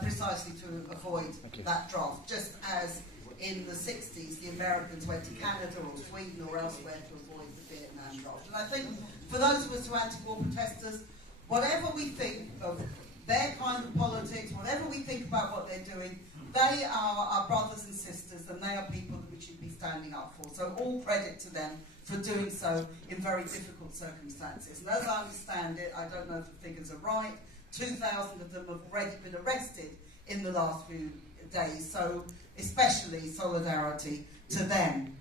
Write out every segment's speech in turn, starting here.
precisely to avoid that draft, just as in the 60s the Americans went to Canada or Sweden or elsewhere to avoid the Vietnam draft. And I think for those of us who are anti-war protesters, whatever we think of their kind of politics, whatever we think about what they're doing, they are our brothers and sisters, and they are people that we should be standing up for. So all credit to them for doing so in very difficult circumstances. And as I understand it, I don't know if the figures are right, 2,000 of them have already been arrested in the last few days, so especially solidarity to them.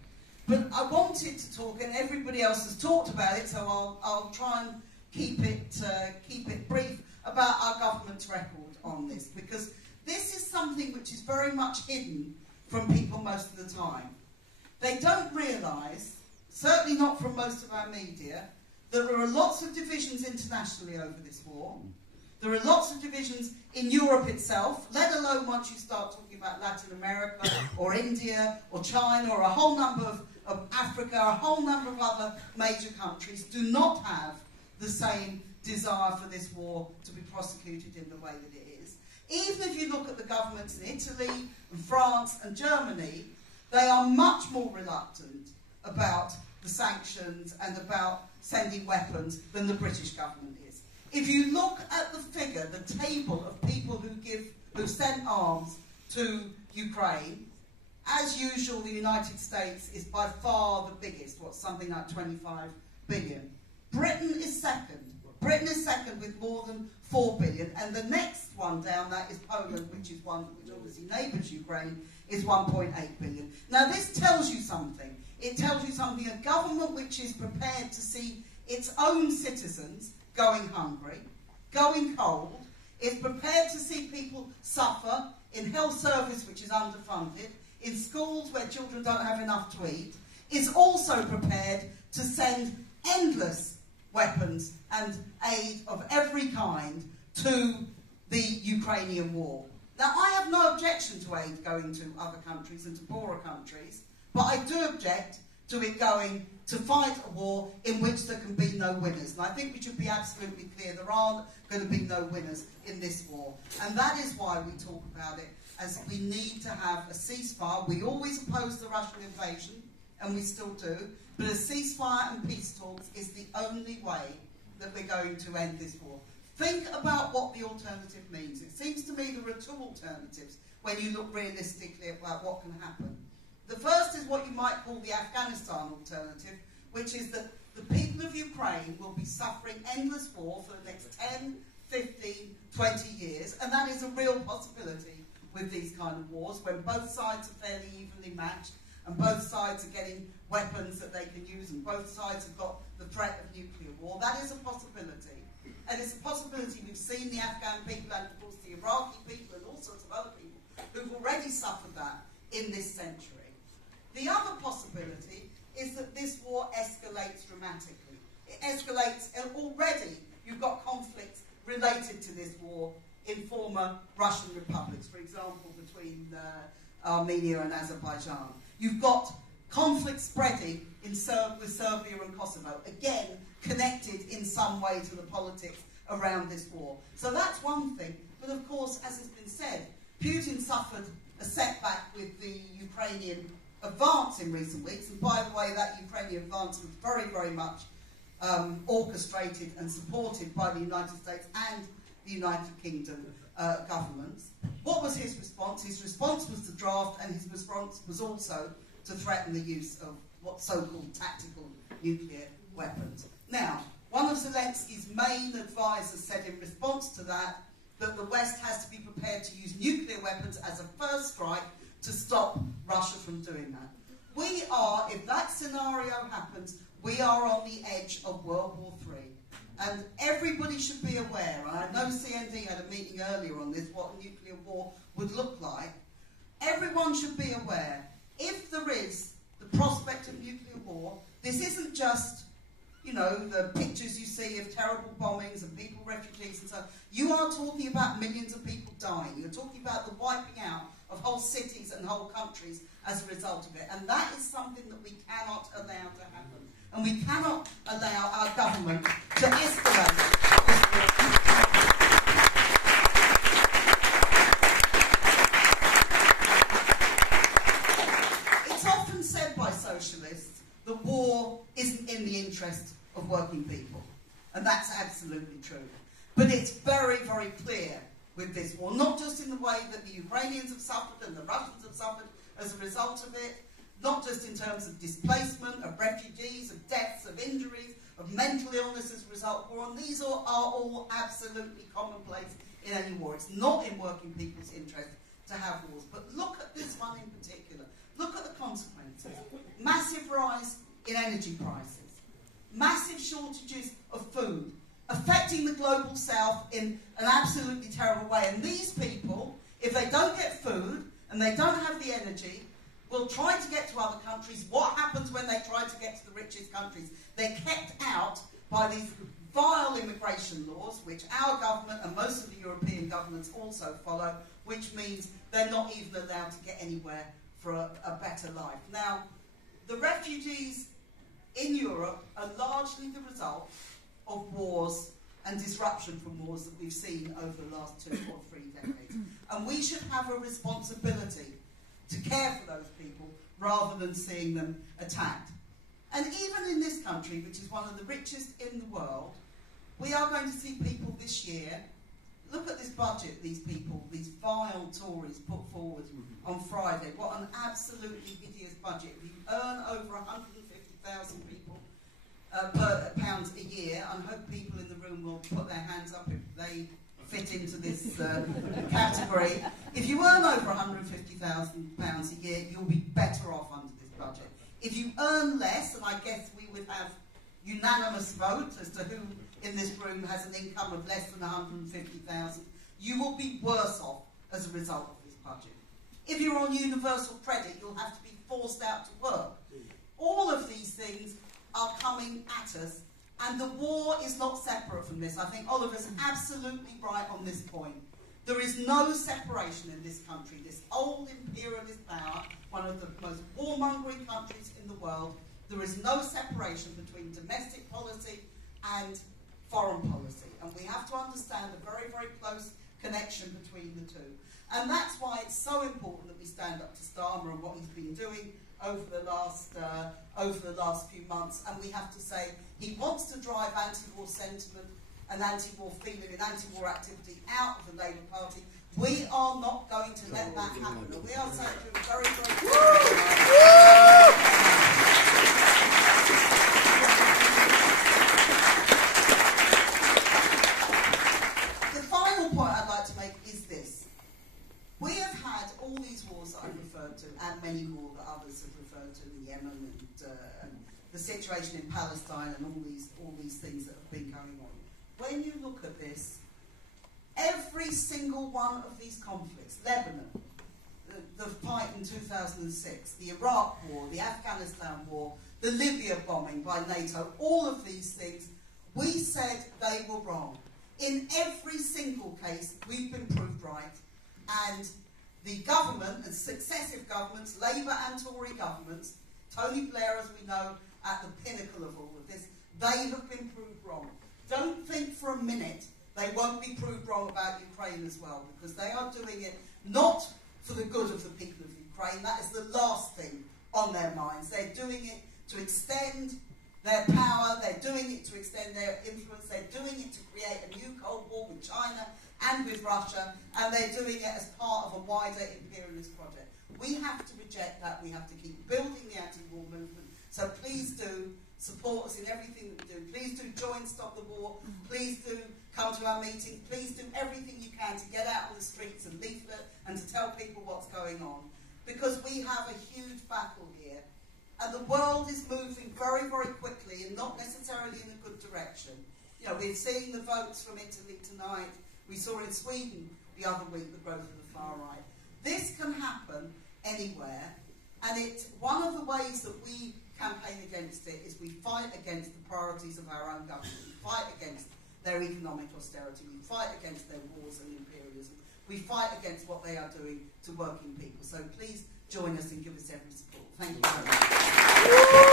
But I wanted to talk, and everybody else has talked about it, so I'll try and keep it brief, about our government's record on this, because this is something which is very much hidden from people most of the time. They don't realise, certainly not from most of our media, that there are lots of divisions internationally over this war. There are lots of divisions in Europe itself, let alone once you start talking about Latin America or India or China or a whole number of Africa, a whole number of other major countries do not have the same desire for this war to be prosecuted in the way that it is. Even if you look at the governments in Italy and France and Germany, they are much more reluctant about the sanctions and about sending weapons than the British government is. If you look at the figure, the table of people who sent arms to Ukraine, as usual, the United States is by far the biggest, something like 25 billion. Britain is second. Britain is second with more than 4 billion, and the next one down that is Poland, which obviously neighbours Ukraine, is 1.8 billion. Now this tells you something. It tells you something, a government which is prepared to see its own citizens going hungry, going cold, is prepared to see people suffer in health service which is underfunded, in schools where children don't have enough to eat, is also prepared to send endless weapons and aid of every kind to the Ukrainian war. Now, I have no objection to aid going to other countries and to poorer countries, but I do object to it going to fight a war in which there can be no winners. And I think we should be absolutely clear, there are going to be no winners in this war. And that is why we talk about it, as we need to have a ceasefire. We always oppose the Russian invasion, and we still do, but a ceasefire and peace talks is the only way that we're going to end this war. Think about what the alternative means. It seems to me there are two alternatives when you look realistically about what can happen. The first is what you might call the Afghanistan alternative, which is that the people of Ukraine will be suffering endless war for the next 10, 15, 20 years, and that is a real possibility with these kind of wars, when both sides are fairly evenly matched, and both sides are getting weapons that they can use, and both sides have got the threat of nuclear war. That is a possibility. And it's a possibility we've seen the Afghan people and, of course, the Iraqi people and all sorts of other people who've already suffered that in this century. The other possibility is that this war escalates dramatically. It escalates, and already you've got conflicts related to this war in former Russian republics, for example, between Armenia and Azerbaijan. You've got conflict spreading with Serbia and Kosovo, again connected in some way to the politics around this war. So that's one thing. But of course, as has been said, Putin suffered a setback with the Ukrainian advance in recent weeks. And by the way, that Ukrainian advance was very, very much orchestrated and supported by the United States and the United Kingdom governments. What was his response? His response was to draft, and his response was also to threaten the use of what so-called tactical nuclear weapons. Now, one of Zelensky's main advisors said in response to that the West has to be prepared to use nuclear weapons as a first strike to stop Russia from doing that. We are, if that scenario happens, we are on the edge of World War III. And everybody should be aware, and I know CND had a meeting earlier on this, what a nuclear war would look like. Everyone should be aware, if there is the prospect of nuclear war, this isn't just, you know, the pictures you see of terrible bombings and people, refugees and so on. You are talking about millions of people dying. You're talking about the wiping out of whole cities and whole countries as a result of it. And that is something that we cannot allow to happen. And we cannot allow our government to escalate this war. very clear with this war, not just in the way that the Ukrainians have suffered and the Russians have suffered as a result of it, not just in terms of displacement, of refugees, of deaths, of injuries, of mental illness as a result of war, and these are all absolutely commonplace in any war. It's not in working people's interest to have wars. But look at this one in particular. Look at the consequences. Massive rise in energy prices. Massive shortages of food, affecting the global south in an absolutely terrible way. And these people, if they don't get food and they don't have the energy, will try to get to other countries. What happens when they try to get to the richest countries? They're kept out by these vile immigration laws, which our government and most of the European governments also follow, which means they're not even allowed to get anywhere for a better life. Now, the refugees in Europe are largely the result of wars and disruption from wars that we've seen over the last 2 or 3 decades. And we should have a responsibility to care for those people rather than seeing them attacked. And even in this country, which is one of the richest in the world, we are going to see people this year. Look at this budget these people, these vile Tories put forward on Friday. What an absolutely hideous budget. If you earn over 150,000 pounds a year, I hope people in the room will put their hands up if they fit into this category. If you earn over £150,000 a year, you'll be better off under this budget. If you earn less, and I guess we would have unanimous vote as to who in this room has an income of less than 150,000, you will be worse off as a result of this budget. If you're on universal credit, you'll have to be forced out to work. All of these things are coming at us, and the war is not separate from this. I think Oliver's absolutely right on this point. There is no separation in this country. This old imperialist power, one of the most warmongering countries in the world, there is no separation between domestic policy and foreign policy. And we have to understand the very, very close connection between the two. And that's why it's so important that we stand up to Starmer and what he's been doing over the last few months. And we have to say he wants to drive anti-war sentiment and anti-war feeling and anti-war activity out of the Labour Party. We are not going to let that happen. And we are saying to him very, very The final point I'd like to make is this. We have had all these wars that I've referred to, and many more that others have referred to, in Yemen and the situation in Palestine and all these things that have been going on. When you look at this, every single one of these conflicts, Lebanon, the fight in 2006, the Iraq war, the Afghanistan war, the Libya bombing by NATO, all of these things, we said they were wrong. In every single case, we've been proved right. And the government and successive governments, Labour and Tory governments, Tony Blair, as we know, at the pinnacle of all of this, they have been proved wrong. Don't think for a minute they won't be proved wrong about Ukraine as well, because they are doing it not for the good of the people of Ukraine. That is the last thing on their minds. They're doing it to extend their power, they're doing it to extend their influence, they're doing it to create a new Cold War with China and with Russia, and they're doing it as part of a wider imperialist project. We have to reject that. We have to keep building the anti-war movement. So please do support us in everything that we do. Please do join Stop the War. Please do come to our meetings. Please do everything you can to get out on the streets and leaflet and to tell people what's going on. Because we have a huge battle here. And the world is moving very, very quickly and not necessarily in a good direction. You know, we're seeing the votes from Italy tonight. We saw in Sweden the other week the growth of the far right. This can happen anywhere. And it's one of the ways that we campaign against it is we fight against the priorities of our own government. We fight against their economic austerity. We fight against their wars and imperialism. We fight against what they are doing to working people. So please join us and give us every support. Thank you very much.